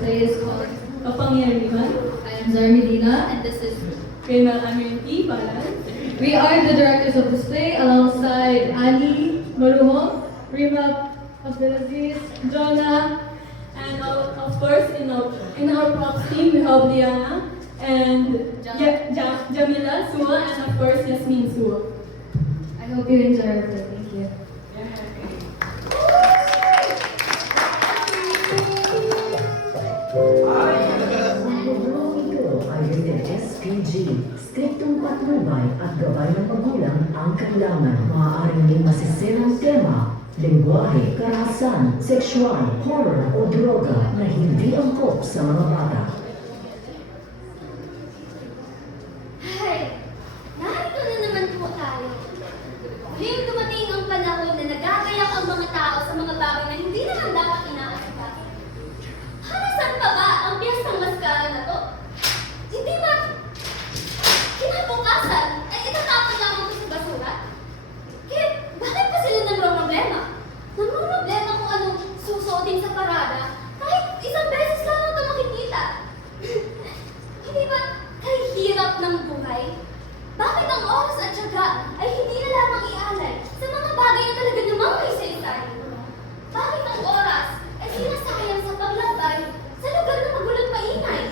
display is called Kapangyarihan. I am Zara Medina, and this is Female Amenity Balance. We are the directors of display alongside Annie Maruho, Rima Abdelaziz, Jonah, and of course in our props team we have Liana and Jamila Sua, and of course Yasmin Sua. I hope you enjoy our play. Thank you. Ang ito ay rated SPG. Skriptong patnubay at gabay ng magulang ang kailangan. Maaaring may masisirang tema, lengguwahe, karahasan, sexual, horror o droga na hindi angkop sa mga bata. Ay, narito na naman po tayo. Muling dumating ang panahon na nagagayak ang mga tao sa mga bagay na hindi naman dapat inaasikaso. Harasan pa ba ang piyestang maskara na to? Hindi ba kinabukasan ay itatapon lamang ito sa basura? Kaya bakit pa sila namroblema? Namroblema kung anong susuotin sa parada kahit isang beses lamang ito makikita. Hindi ba kahihirap ng buhay? Bakit ang oras at tiyaga ay hindi na lamang ialay sa mga bagay na talaga namang may saysay? Bakit ang oras ay sinasayang sa paglabay sa lugar na magulong maingay?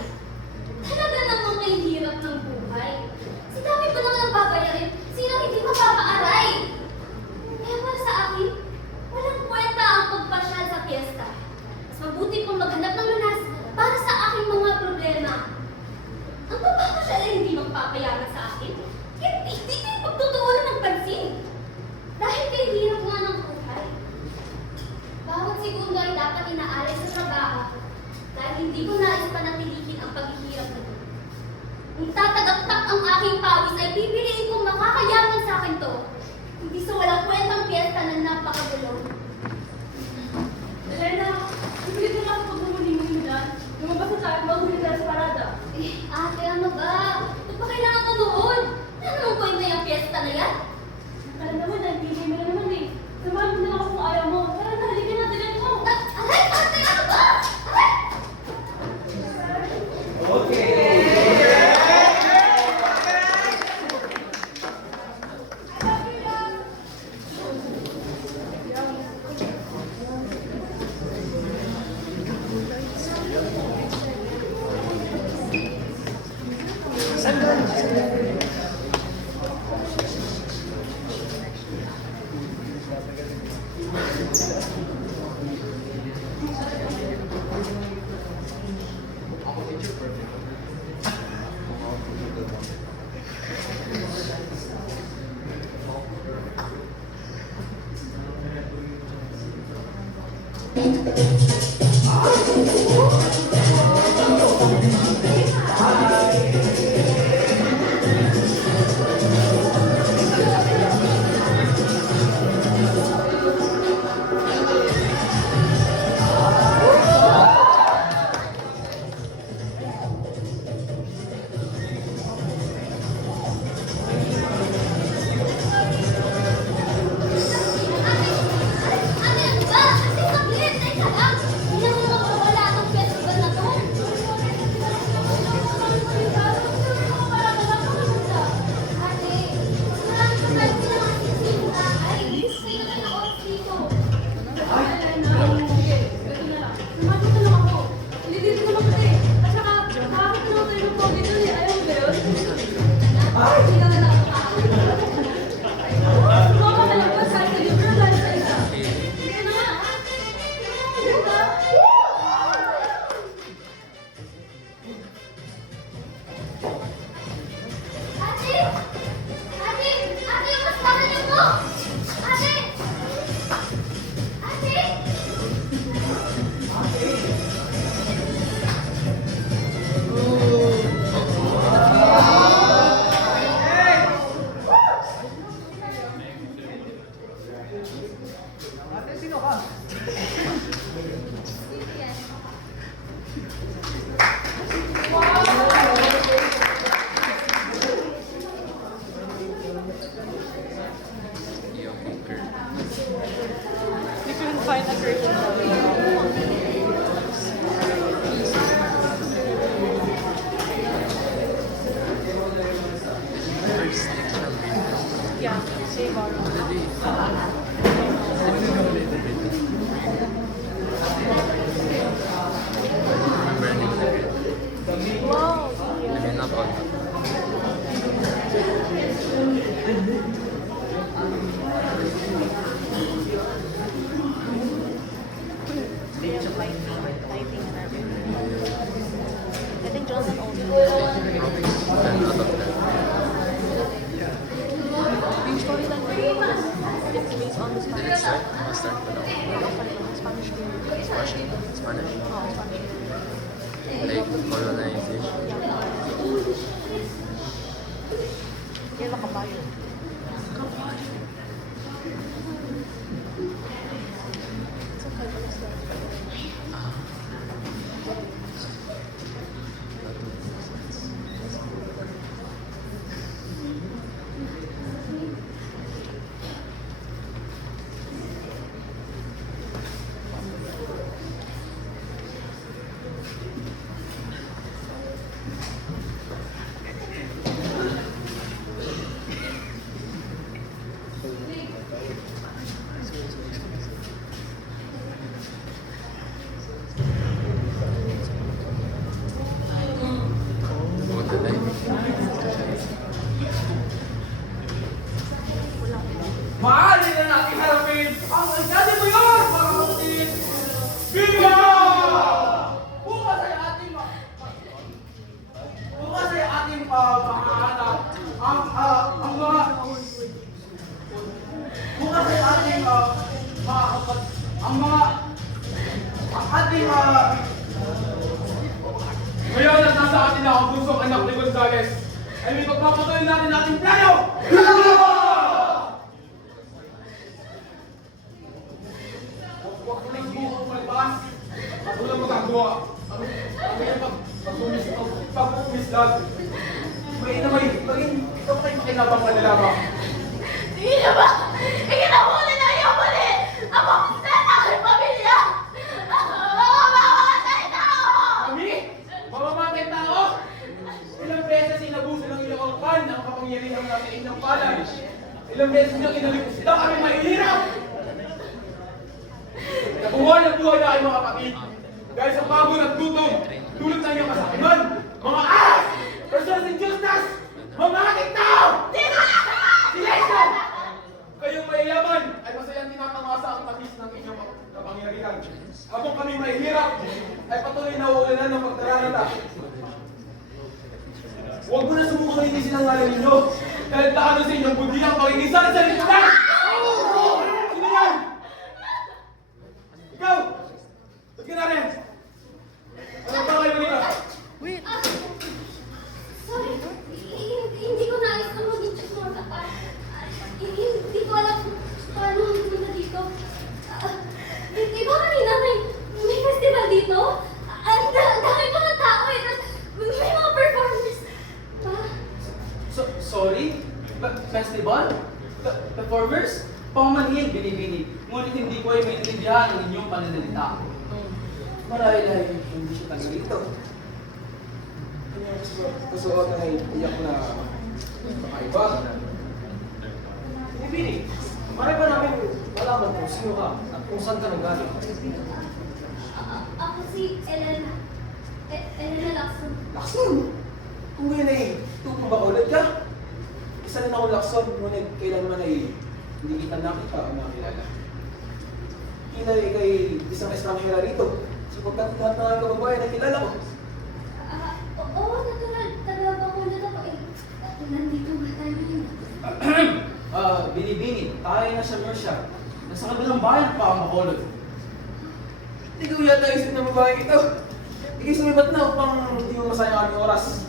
Talaga namang kahihirap ng buhay. Sa dami pa naman ang babayarin, sino hindi mapapaaray? Kaya para sa akin, walang kwenta ang pagpasyal sa piyesta. Mas mabuti pong maghanap ng lunas para sa aking mga problema. Ang pagpapasyal ay hindi magpapayaman sa akin. Kaya hindi kayo pagtutuunan ng pansin. Dahil kay hirap nga ng buhay. Bawat segundo ay dapat inaalay sa trabaho dahil hindi ko nais panatilihin ang paghihirap na ito. Kung tatagaktak ang aking pawis ay pipiliin kong makakayaman sa akin to. Hindi sa walang kwentang piyesta na napakagulo. Elena, hindi ko lang pagmumuling dyan. Lumabas na tayo, maghuli tayo sa parada. Ate, ano ba? Ito pa kailangan manood. Ano namang kwenta yung piyesta na yan? Alam naman, nag-DJ mo na naman eh. Samahan mo na ako kung ayaw mo. Tara na, halika na, dali mo. Aray, ate, ano ba? Aray! Like colonization. Maaari na natin harapin ang Agade Mayor, mga kapatid! Viva! Bukas ay ating mahahanap ang mga bukas ay ating ang ating ngayon at nasa atin na ang bunsong anak ni Gonzales ay may pagpapatuloy natin ating plano! Huwag ko lang buhok malabas at walang magagawa. Ang iyong pag-umisdag. Ito kayo makinabang malalabang. Hindi na ba? Ikinahuli na yung mali! Ang mga aking pamilya! Mga mamamatay tao! Kami? Mamamatay tao? Ilang beses inabuso ng iyong angkan ang kapangyarihan ng inyong palad. Ilang beses niyong inaligos sila kami mahihirap. Nabuhay ang buhay na ay mga kapatid. Dahil sa pagod at gutom, tulad na inyong kasakiman, mga ahas! Personas injustas! Mamamatay tao! Silencio! Kayong mayayaman ay masayang tinatamasa ang tamis ng inyong kapangyarihan. Habang kami mahihirap, ay patuloy na uulanan ng pagdararata. Huwag mo na subukan na hindi sinangalan ninyo dahil taano sa inyong bundi ang pakikisan sa lipunan! Sino yan? Ikaw! Ba't ka na rin? Ano ba kayo nila? Sorry, hindi ko nais na maging chismosa pa. Hindi ko alam kung paano pumunta dito. Di ba kanina may festival dito? Ang dami pa ng tao eh. May mga performers. Sorry? Festival? Performers? Pamamanhin, binibini. Ngunit hindi ko ay maintindihan ang inyong pananalita. Marahil ay hindi siya taga dito. Kanyang kasuotan ay iyak na kakaiba. Ibini, marami pa namin malaman kung sino ka at kung saan ka nanggaling. Ako si Elena. Elena Lacson. Lakson! Kung ngayon ay tupong bakulad ka, isa rin ako lakson, ngunit kailanman ay hindi kita nakita o nakilala. Kila kay isang estranghera rito, sapagkat lahat ng mga kababayan na kilala ko. Oo, natural. Taga-bakulad ako eh. Nandito ba tayo ngayon? Binibini, tayo na sa Mercia. Nasa kabilang bayan pa ang Bacolod. Hindi ko yata isip ng babae ito. Ikay sumibat na upang hindi mo masayang aming oras.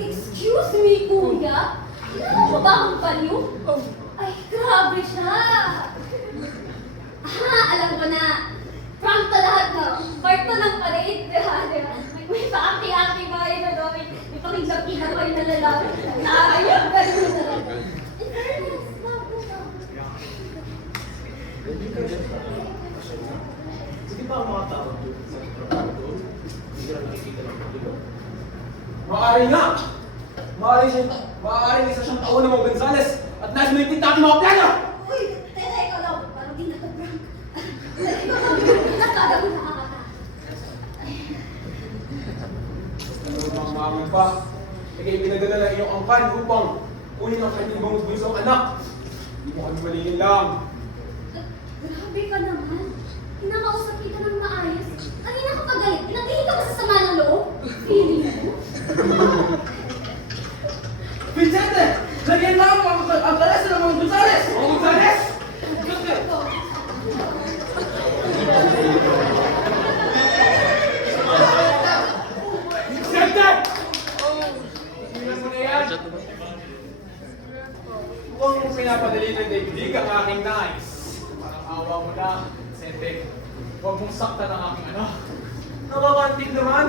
Excuse me, kuya? Kilala mo ba ang baliw? Ay, grabe siya! Alam ko na. Prank to lahat na. Part to ng parade. May paaki-aki ba yun na doon? May pakinggan-kingan ko yung nalalaki. Ayun, ganun talaga. Hindi ba ang mga tao sa trabaho hindi ka nakikita ng pagdulo? Maaari nga! Maaari isa siyang taon ng mga Gonzales at nais mo yung natin mga plano! Uy, teka, ikaw lang. Parang di nakaprank. Ikaw lang, nakagabi nakakata. Ano bang maamon pa? Ikay pinadala ng iyong angkan upang kunin ang kanyang ibang bunsong anak. Hindi mo kami malingin lang. Grabe ka naman. Pinakausap kita ng maayos. Kanina ka pa galit. Pinagdihin ka ba sa sama ng mata ng aking anak. Nakakantig naman.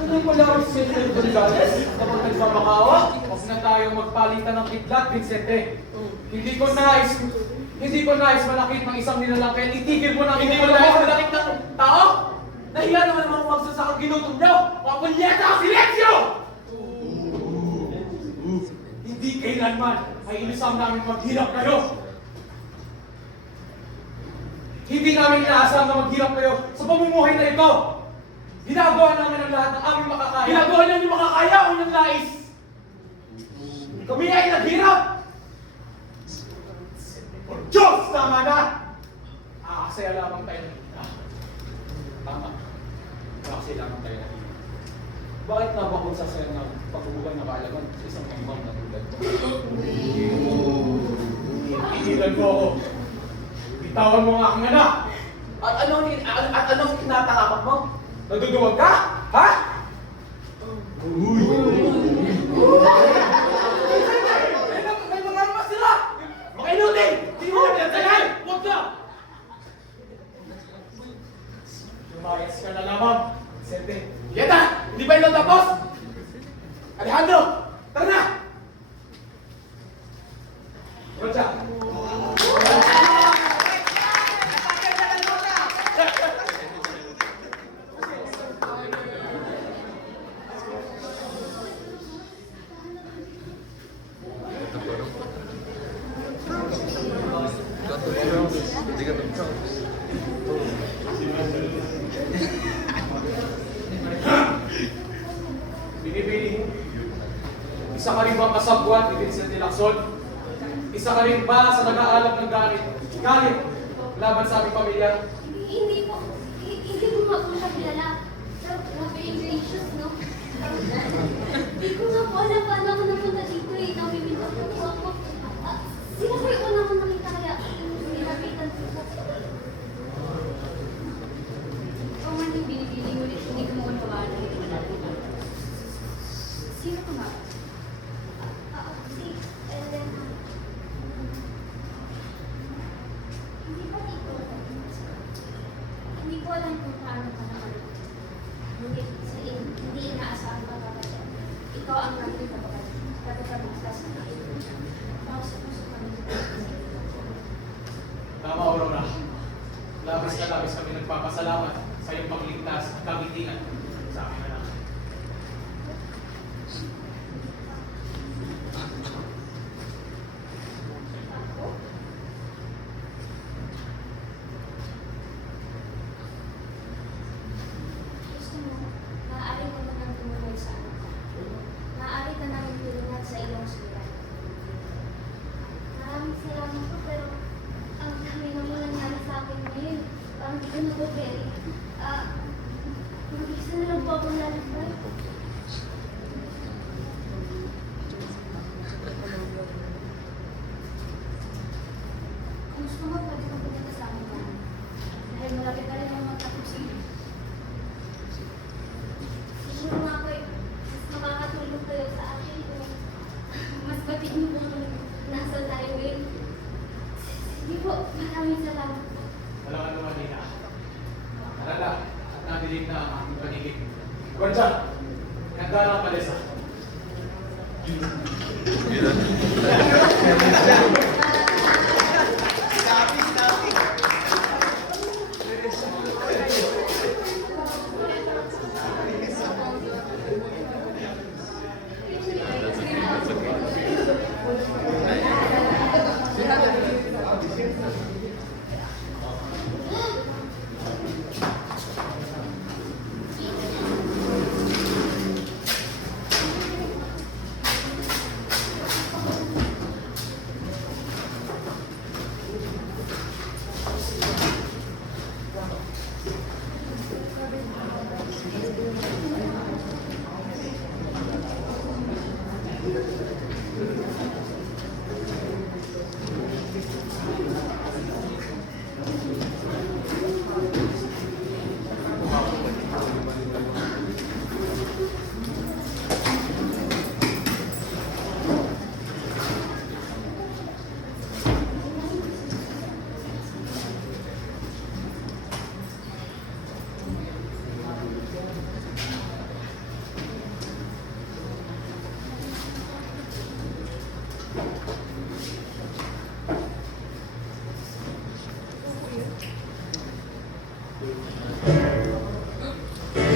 Tuloy ko lang si Senyor Gonzales kapag nagmamakawa. Huwag na tayong magpalitan ng kidlat, Vincente. Hindi ko nais malakit ng isang nilalangkay. Itigil mo na ang hindi mo nais malakit ng tao? Nahiya naman ang mga magsasakang ginutom niyo! Mga punyeta! Silensyo! Hindi kailanman ay inisang namin maghirap kayo. Hindi namin inaasam na maghirap kayo sa pamumuhay na ito. Ginagawa namin ang lahat ng aming makakaya. Ginagawa niyo yung makakaya o yung nais. Kami ay naghirap. Por Diyos, tama na! Akasaya lamang tayo na kita. Tama. Akasaya lamang tayo na kita. Bakit nga ba kung sasaya ng pagbubukan na kaalaman sa isang pangibang na tulad mo? Iilan mo ako. Bitawan mo ang aking anak. At anong tinatakapak mo? Naduduwag ka? Ha? May mga naman sila! Makinutin! Hindi mo na pinagtagal! Huwag ka! Lumayas ka na lamang, Vicente. Yeta! Hindi ba ito tapos? Alejandro! Tara na! Rocha! Hindi ka tumpa. Binibili. Isa ka rin ba kasabwat ni Vincent Lacson? Isa ka rin ba sa nag-aalap ng galit laban sa aming pamilya? Hindi ko nga po siya kilala. Pero grabe yung gracious, no? Hindi ko nga po alam paano ako napunta dito eh. Namimita po ako. Sila po yung una ko nakita kaya nilapitan po ko. O man yung binibili mo ulit, hindi ko mo kapawalan. Sino ka ba? Si Elena. Hindi ba dito? Hindi ko alam kung paano ka naman. Hindi inaasahan ka ba siya. Ikaw ang namin ka ba? Tapos ka magkas na puso ka naman. Tama, Aurora. Labis na labis kami nagpapasalamat sa iyong pagligtas at kagitingan sa aming anak. Gusto mo, maaari ka na nang tumulay sa anak ko. Maaari ka namin tulungan sa iyong sulat. Maraming salamat po, pero ang dami na mo nangyari sa akin ngayon. Parang di ko na po pwede. Mag-isa na lang po akong lalakbay. Kung gusto mo, pwede kang pumunta sa amin namin. Dahil malapit na rin ang magtapusin. Siguro nga po, mas makakatulong kayo sa akin kung mas batid niyo kung nasa tayo ngayon. Hindi po, maraming salamat po. Walang anuman, Nina. Alala at nadilig na ang aking panigid. Gordja, ganda ng palesa.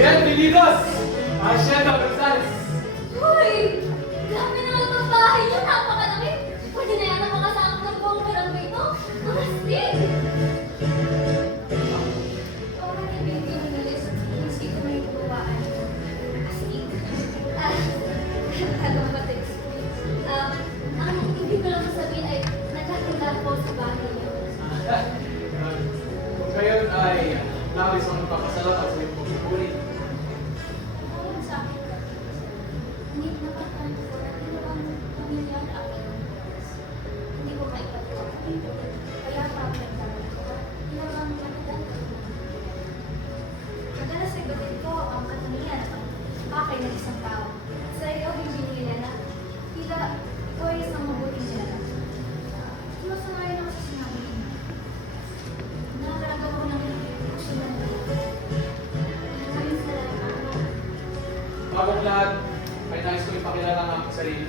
Yan, Pilidos! Asiana Gonzales! Hoy! Grabe naman ang bahay niyo, napakalaki! Pwede na yan ang makasama ng buong barangay ito? Ang astig! Oo, hindi ko nalis. Hindi ko may tubaan. Astig. Ano ba ito? Ang ibig ko lang sabihin ay nagkatigal po sa bahay niyo. Kung ngayon ay nais ang magpapasalamat sa iyong pagpupuri. Ayun sa akin. Hindi napagtanto ko na ginawang pamilya ang aking oras. Hindi ko maipagawa. Kaya pagkakataon ko, ginawang magandang. Madalas ay gawin ko ang katangian at ang pakay ng isang tao. Sa iyo, bibigyan na tila ikaw ay isang mabuting nila. Sumasanayan ako sa sinabi mo. Nakakaraga ko ng susunod. Maraming salamat. Bagong lahat, ay nais ko ipakilala ang aking sarili.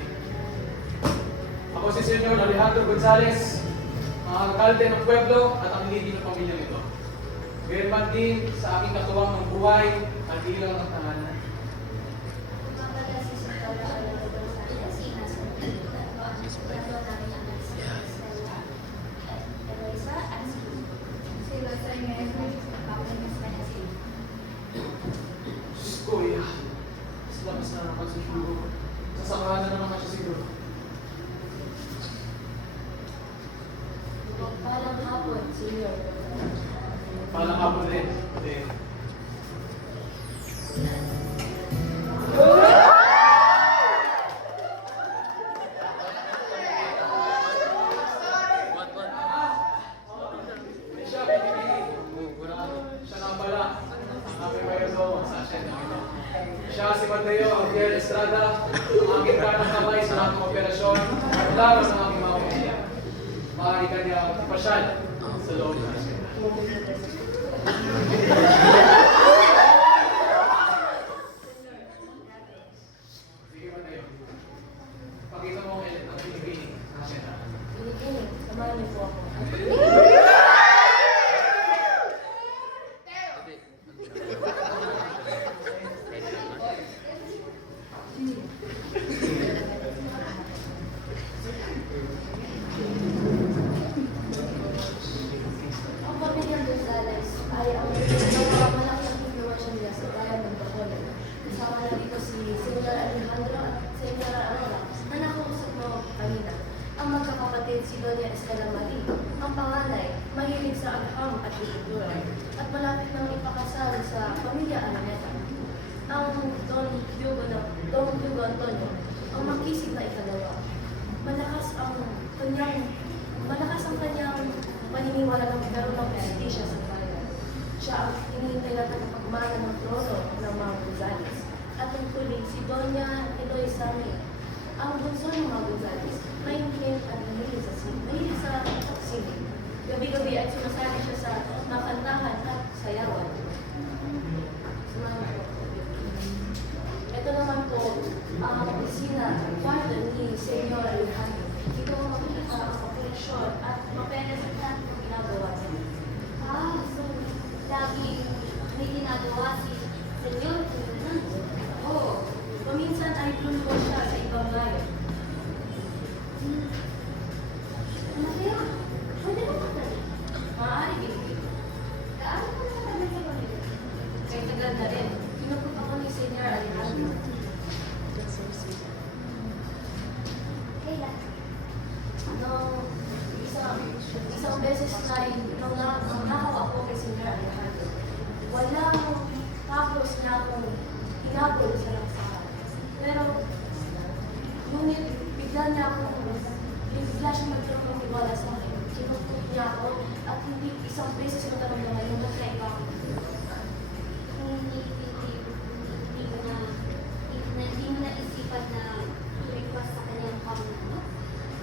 Ako si Senyor Alejandro Gonzales, ang alkalde ng pueblo at ang lidi ng pamilyang ito. Gayunman din sa aking katuwang ng buhay at ilaw ng tahanan. Diyos ko, mas lakas na naman siguro. Sasakahan na naman siya siguro. Palang hapon, Senyor. Palang hapon din. Siya, pinipili. Siya nga pala. Ang aking mayordomo sa asyenda ito. Siya si Mateo Javier Estrada, ang aking kanang kamay sa aking operasyon at laro ng aking mga pamilya. Maaari ka niya magpasyal sa loob ng asyenda. Sige Mateo. Pakita mo ang elit ng pinipili sa asyenda. Pinipinig, samahan niyo po ako. Ang pamilyang Gonzales ay ang malaking influensya nila sa bayan ng Bacolod. Kasama na dito si Senyor Alejandro at Senyor Aurora na nakausap mo kanina. Ang magkakapatid si Doña Estela Marie, ang panganay, mahilig sa agham at ikultura, at malapit nang ipakasal sa pamilya Araneta. Ang Don Hugo Antonio, ang makisig na ikalawa. Malakas ang kanyang paniniwala ng magkaroon ng prestisya sa bayan. Siya ang hinihintay na tagapagmana ng trono ng mga Gonzales. At ang huli, si Doña Eloisa May, ang bunso ng mga Gonzales, maingit at mahilig sa singing. Gabi-gabi ay sumasali siya sa makantahan at sayawan. Sumama po. Ito naman po ang opisina, kwarto ni Senyor Alejandro. Dito ko makikita ang operasyon at mapeles at lahat ng ginagawa niya. So, lagi may ginagawa si Senyor Fernando. Oo, paminsan ay luluwas siya sa ibang bayan. Ano kaya? Pwede mo magdali? Maaari din. Gaano ko na kami sa pamilya? Kay tagal na rin. Pinupot ako ni Senyor Alejandro. Kailan? Nung isang beses na nung nakaw ako kay Senyor Alejandro, walang tapos na akong hinabol sa lansahan. Pero, ngunit bigla siya magkaroon ng tiwala sa akin. Kinukot niya ako at hindi isang beses ko naramdaman yung magkaiba ako. Hindi mo naisipan na i-request sa kanyang pamilya.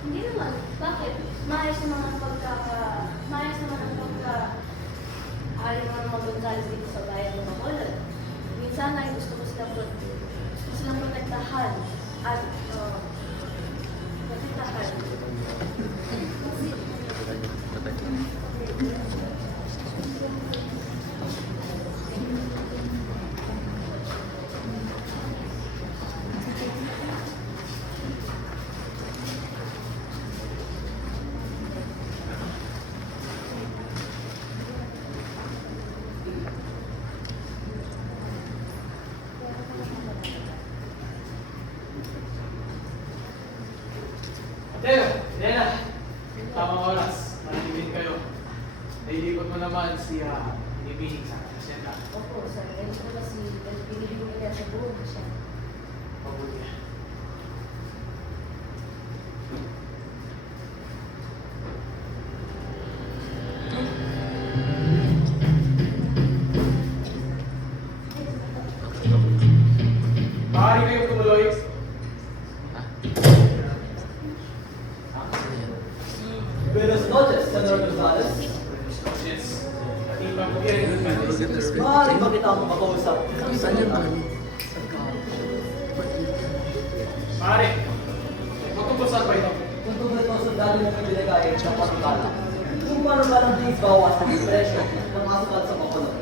Hindi naman. Bakit? Maayos naman ang ayaw naman mga Gonzales dito sa bayan ng Bacolod. Minsan ay gusto ko silang protektahan at protektahan. siya binibining sa asyenda. Opo, sir. Ganito ko kasi binibigyan ko niya sa buong siya. Mabuti yan. Maaari kayong tumuloy. Buenos noches, Senor Gonzales. Yes. Ating pag-irin. Maaari ba kita akong makausap? Maaari. Matungkol saan ba ito? Kung tungkol itong sundalo mong ibinigay ng patukala, kung paano ba lang din bawas ang presyo ng asukal sa Bacolod?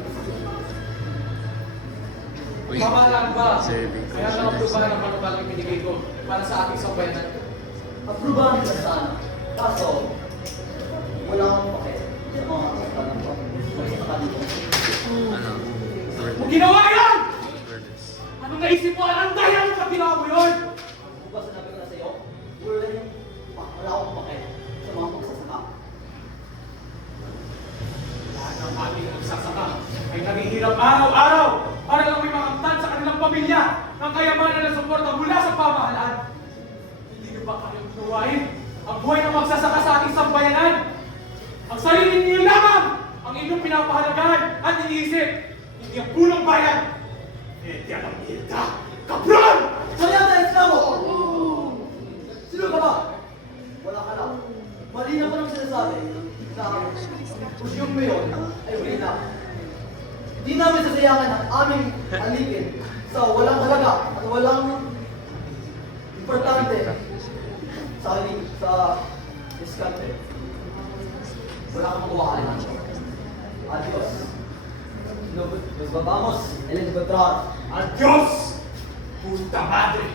Mamahalaan ba? Kaya lang aprubahan ang panukalang binigay ko para sa aking sambayanan. Aprubahan kita sana. Kaso, wala akong pake sa mga asukal ng Bacolod. Kung ginawa yan! Anong naisip mo? Anong daya mo pag ginawa mo yun? Kung ba sinabi ko na sa'yo, wala akong pake sa mga magsasaka. Lahat ng ating nagsasaka ay naghihirap araw-araw para lang may makamtan sa kanilang pamilya ng kayamanan na suporta mula sa pamahalaan. Hindi niyo ba kayang tuwain ang buhay ng magsasaka sa ating sambayanan? Ang sarili niyo lamang ang inyong pinapahalagahan at iniisip, hindi ang punong bayan. Hindi ang hilda. Kapron! Saya na Eslavo! Sino ka ba? Wala ka lang. Malinaw ko lang sinasabi na kung yung mayon ay huli na. Hindi namin sasayangan ang aming alipin sa walang halaga at walang importante sa diskarte. Wala kang magawa ka lang. Adios. Nos vamos, el encontrar. Adios! Puta madre!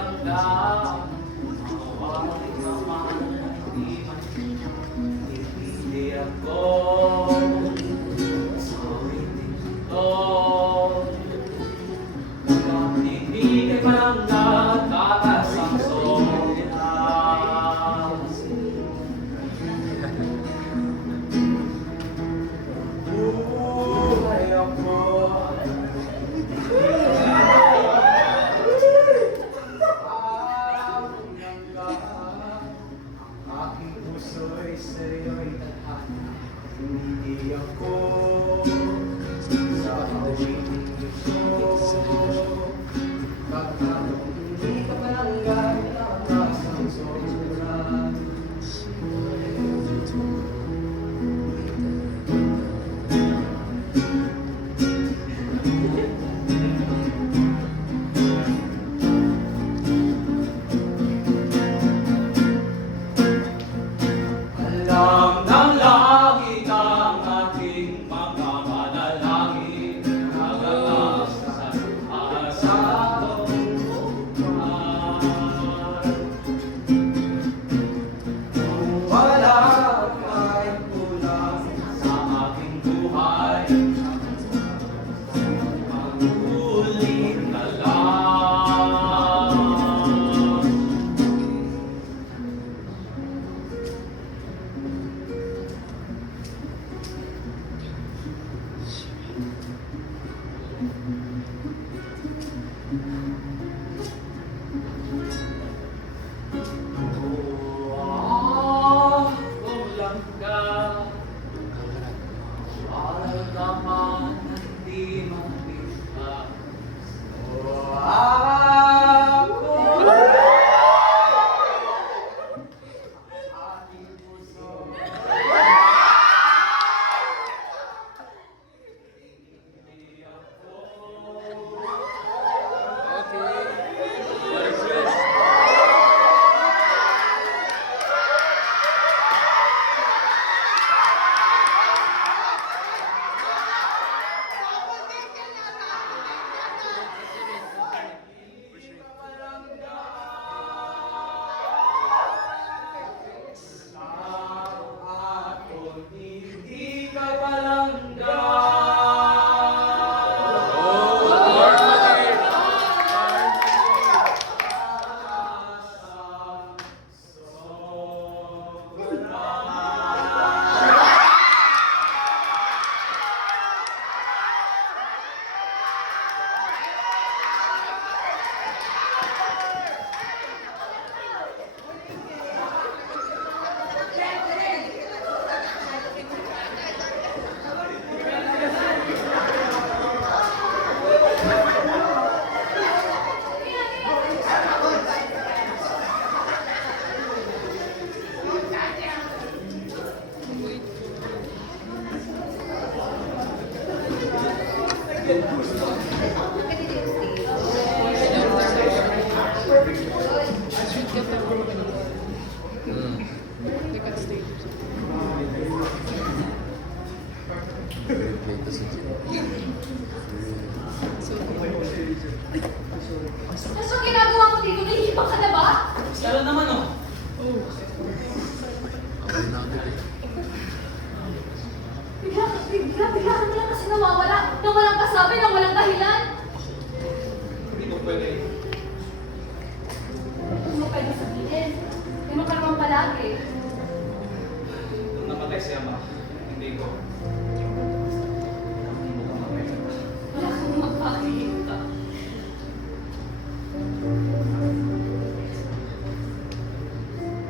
langgam. Mawalit naman, hindi man hindi ako. Sa awitin ito, hindi kay palangga, tatas ang solas. Buhay ako. Aking puso'y sa'yo'y tadhana. Hindi ako sa awitin ito. Pagkatong hindi ka palangga, tatas ang solas. Alam ng langit ang ating mga manalangin, nagagas sa asatong buhay. Kung wala kahit kulang sa aking buhay, magulit na lang. Kung langga, aral ka man hindi mabigkas. Ako, aking puso. Hindi ako. Hindi ka palangga. Ano ba ginagawa mo dito? Nahihipan ka na ba? Sala naman oh. Bigla ka na lang kasi nawawala. Nang walang kasabi, nang walang dahilan. Hindi mo pwede. Hindi mo pwede sabihin. Hindi mo ka naman palagi. Nung napatay si Ama, hindi ko. Hindi mo ka mapayag. Wala kang magpakita.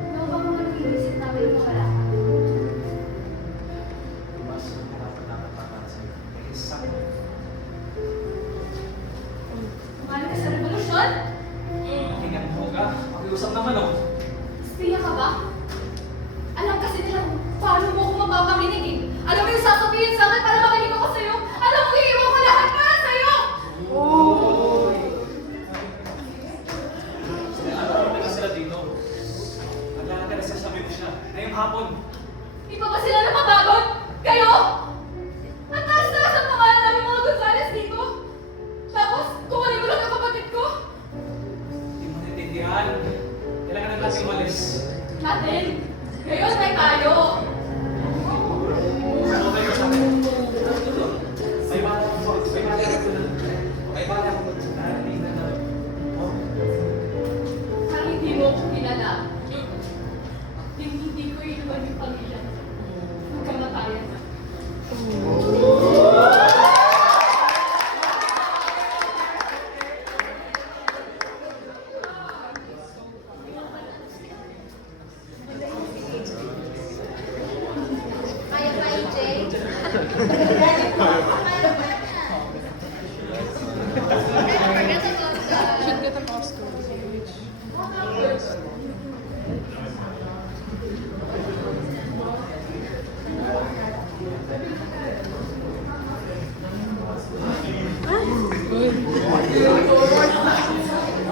Ano ba mga nag-iisip namin na wala ka? Mas dapat nakatapat sa'yo. Eh, sakto. Kumali ka sa revolusyon? Tingnan mo ka. Pakiusap naman oh. Espiya ka ba? Alam kasi nila kung paano mo ako mapapakinig eh. Alam mo yung sasabihin sa akin para makinig ako sa'yo? Alam mo, iiwan ko lahat para sa'yo! Oy! Ano ka sila dito? Naglalagay na sasabi mo siya. Ngayong hapon. Di pa ba sila napapagod? Kayo? Ang taas-taas ang pangalan namin mga Gonzales dito. Tapos, kukunin mo lang ang kapatid ko. Hindi mo natitigil naiintindihan. Kailangan natin umalis. Natin? Ngayon may tayo. Okay ka sa akin. May bata ako. May bata ako. May bata ako. Narating na. Parang hindi mo ko kilala. Hindi ko inuwan yung pamilya. Magkamatayan na. Kaya pa, AJ? Kaya pa yan. Forget about that.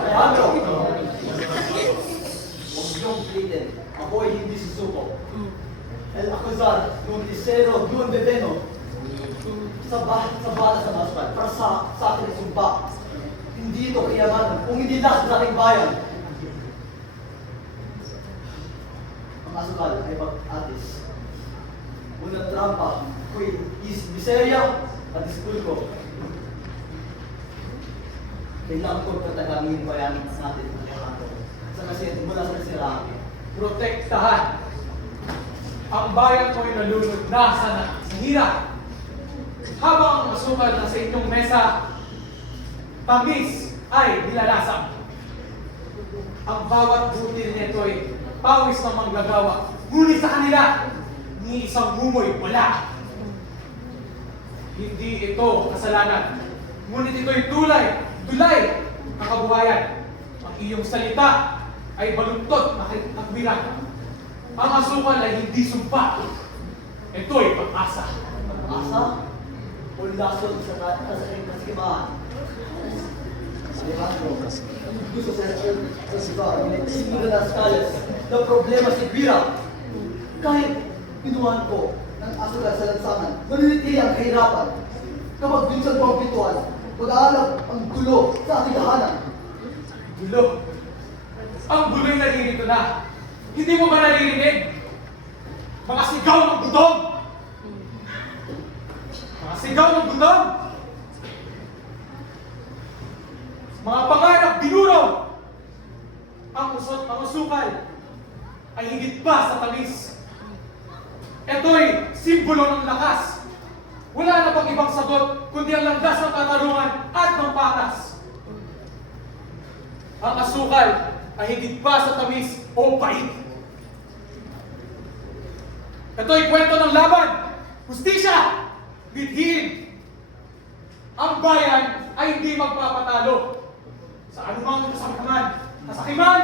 Alejandro! Huwag niyong pilitin. Ako ay hindi susuko. El acusar nun isero nun deteno. Sa bata sa maspan, para sa akin ay sumpa. Hindi ito kayamanan kung hindi lakas sa ating bayan. Ang asukal ay pag-atis. Unang trampa, kuy is miseria at ispulko. Kailangan ko patagaming bayan natin. Sa kasi mula sa sila. Protektahan. Ang bayan ko ay nalulod na sa hirap. Habang ang masukal na sa inyong mesa, tamis ay nilalasang. Ang bawat butil nito ay pawis na manggagawa. Ngunit sa kanila, ni isang humoy wala. Hindi ito kasalanan. Ngunit ito'y tulay ng kabuhayan. Ang iyong salita ay baluntot na katwiran. Ang asukal ay hindi sumpa. Ito'y pag-asa. Asa? O lason sa kasikimaan? Alejandro, gusto sa siguro las calles na problema si Guira. Kahit pinuhan ko ng asulat sa lansangan, maniliti ang kahirapan. Kapag binsan ko ang pituan, mag-aalap ang gulo sa ating tahanan. Gulo. Ang gulo'y naririto na. Hindi mo ba naririnig? Mga sigaw ng gutom! Mga sigaw ng gutom! Mga pangarap binuraw! Ang usukal ay higit pa sa tamis. Ito'y simbolo ng lakas. Wala na pang ibang sagot kundi ang landas ng katarungan at ng patas. Ang asukal ay higit pa sa tamis o pait. Ito'y kwento ng laban, hustisya, bidhin. Ang bayan ay hindi magpapatalo sa anumang kasakiman,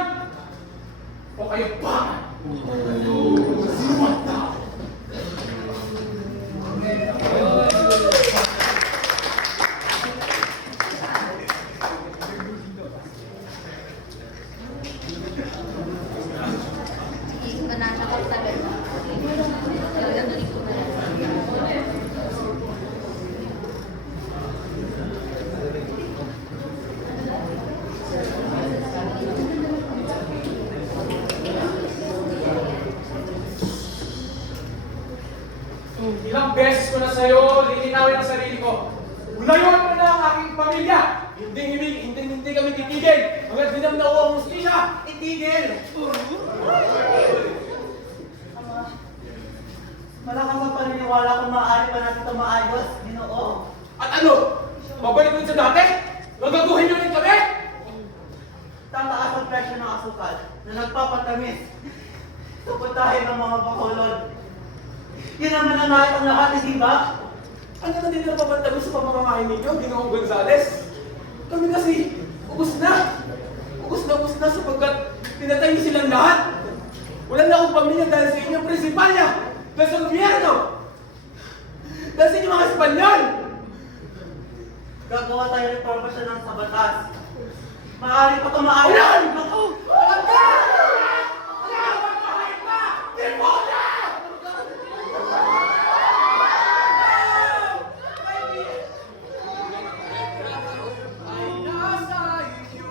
o kayabangan. Sinuman tao. Nananakot talaga. Gagawin ko na lang. Ilang beses ko na sa'yo, lilinawin ang sarili ko. Ulayon mo na ang aking pamilya. Hindi kami titigil. Hanggang dinamnaw ang hustisya, itigil. Malakas ang paniniwala kung maaari pa natin ito maayos, Ginoo. At ano? Babalik mo sa dati? Gagaguhin niyo rin kami? Tataas ang presyo ng asukal na nagpapatamis sa putahe ng mga bakulod. Yan naman ang nais ang lahat, hindi ba? Ano na din na papantabi sa pamamamahin ninyo, Ginoong Gonzales? Kami kasi, ubus na sapagkat pinatay niyo silang lahat. Wala na akong pamilya dahil sa inyong prinsipalya, dahil sa gobyerno, dahil sa inyong mga Espanyol. Gagawa tayo ng promotion ng sa batas. Maaari pa ito maayos. Ilan! Naku! Alam ka! Wala! Magpahayag pa! Demonyo! Ay nasa inyo.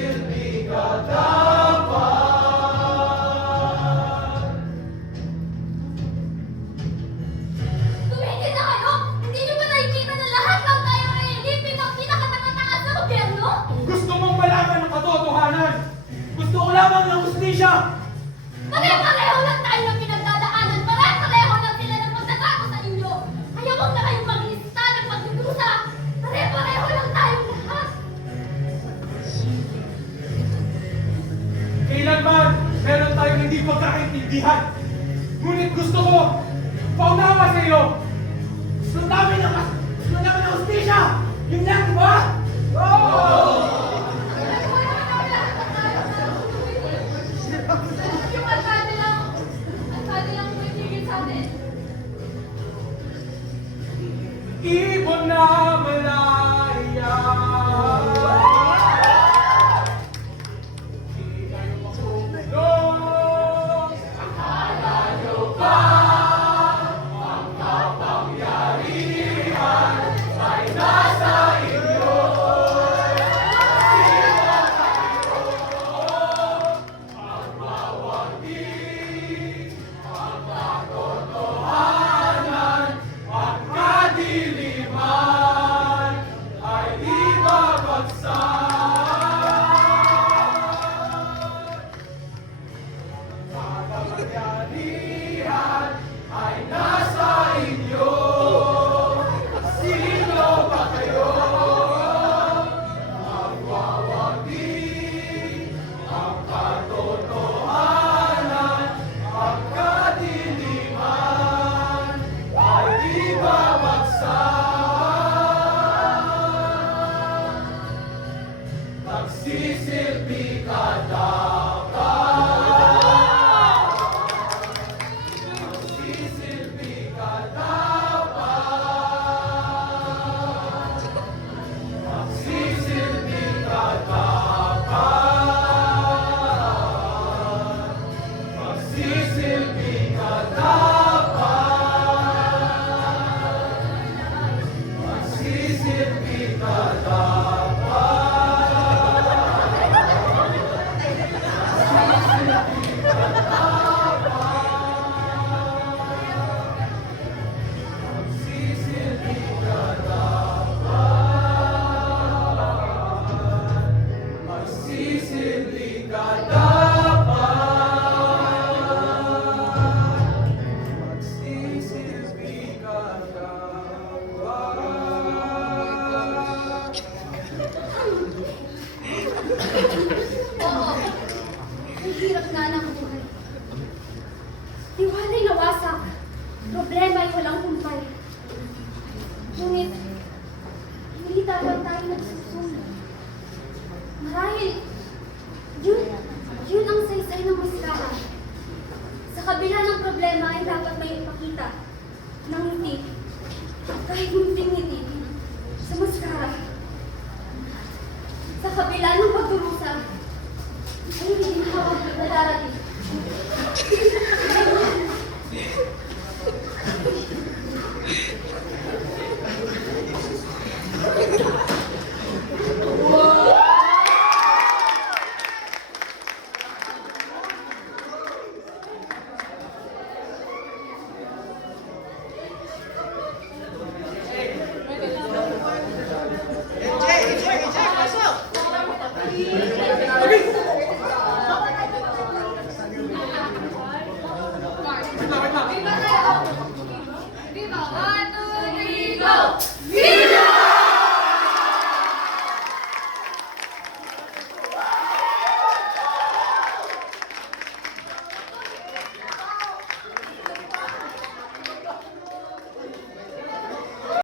Magsisilbi ka dapat. Tumigil na kayo! Hindi niyo ba nakikita na lahat lang tayo ay hindi pinakatanga-tanga sa gobyerno? Gusto mong malaman ng katotohanan. Gusto ko lamang ng hustisya. Pare-pareho lang tayo ng pinagdadaanan. Pare-pareho lang sila ng pagtatago sa inyo. Kaya huwag na kayong maglista ng pagdudusa. Pare-pareho lang tayong lahat. Kailanman meron tayong hindi pagkakaintindihan. Ngunit gusto ko paunawa sa iyo. Gusto namin ng hustisya. Yun lang, di ba? Yung alkade lang tumigil sa atin. Ibon na malaya. Di kayo makulong. Akala nyo ba ang kapangyarihan ay nasa inyo? Sila kayo ang mawagi, ang katotohanan, ang kadiliman ay ibabagsak. Kapangyarihan ay nasa inyo. Sino ba kayo? Magwawagi ang katotohanan, ang kadiliman ay ibabagsak. Magsisilbi ka dapat. Magsisilbi ka dapat. Magsisilbi ka dapat. Magsisilbi ka dapat. Magsisilbi ka Magsisilbi ka dapat. Magsisilbi ka dapat. Oo. Ang hirap nga ng buhay. Tiwala'y nawasak. Problema ay walang kumpay. Ngunit, hindi dapat